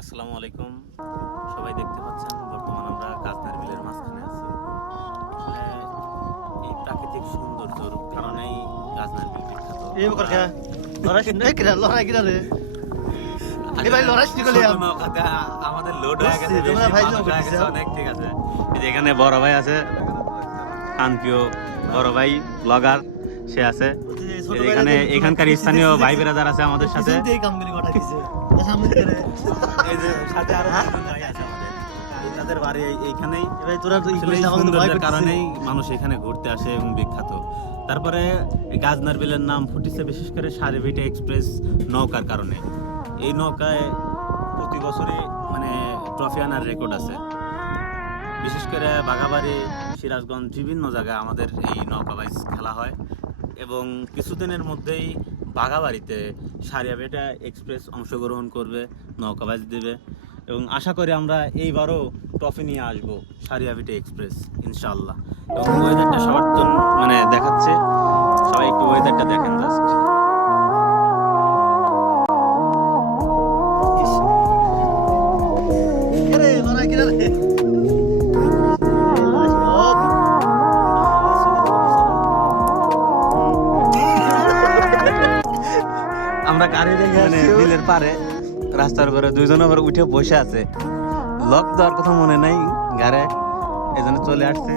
আসসালামু আলাইকুম। সবাই দেখতে পাচ্ছেন বর্তমান আমরা গাজনার বিলের মাঝখানে আছি। আসলে এই প্রাকৃতিক সৌন্দর্যের কারণেই গাজনার বিল বিখ্যাত। এই বকর কে লড়াই নাই কিরা লড়াই কিরা রে এই ভাই লড়াই শুরু করলি ছোট নৌকাতে আমাদের লোড হয়ে গেছে, তোমরা বেশি ভাই মানুষ জমা হয়ে করতেছো। গেছে অনেক, ঠিক আছে। এই যে এখানে বড় ভাই আছে, শান্তিও বড় ভাই ব্লগার, সে আছে। এই যে এখানে এখানকার স্থানীয় ভাই বেরাদার আছে আমাদের সাথে। এই কামগুলি করা দিছে সামনে করে এই যে সাথে আরো দুজন ভাই আছে আমাদের, তাদের বাড়ি এইখানেই। ভাই তোরা তো আসলে এই সৌন্দর্যের কারণেই মানুষ এখানে ঘুরতে আসে এবং বিখ্যাত। তারপরে এই গাজনার বিলের নাম ফুটেছে বিশেষ করে সারেভিটা এক্সপ্রেস নৌকার কারণে। এই নৌকায় প্রতি বছরই মানে ট্রফি আনার রেকর্ড আছে। বিশেষ করে বাঘাবাড়ি, সিরাজগঞ্জ বিভিন্ন জায়গায় আমাদের এই নৌকাবাইজ খেলা হয় এবং কিছুদিনের মধ্যেই বাঘাবাড়িতে সারিয়াবেটা এক্সপ্রেস অংশগ্রহণ করবে, নৌকাবাইজ দেবে এবং আশা করি আমরা এইবারও ট্রফি নিয়ে আসবো সারিয়াবেটা এক্সপ্রেস ইনশাআল্লাহ। এবং ওয়েদারটা সবার তো মানে দেখাচ্ছে, সবাই একটু ওয়েদারটা দেখেন জাস্ট। রে লড়াই কিরা রে আমরা গাড়ি রেখে মানে বিলের পারে রাস্তার উপরে দুইজন আবার উঠে বসে আছে, লক দেওয়ার কথা মনে নাই গাড়ে, এই জন্য চলে আসছে।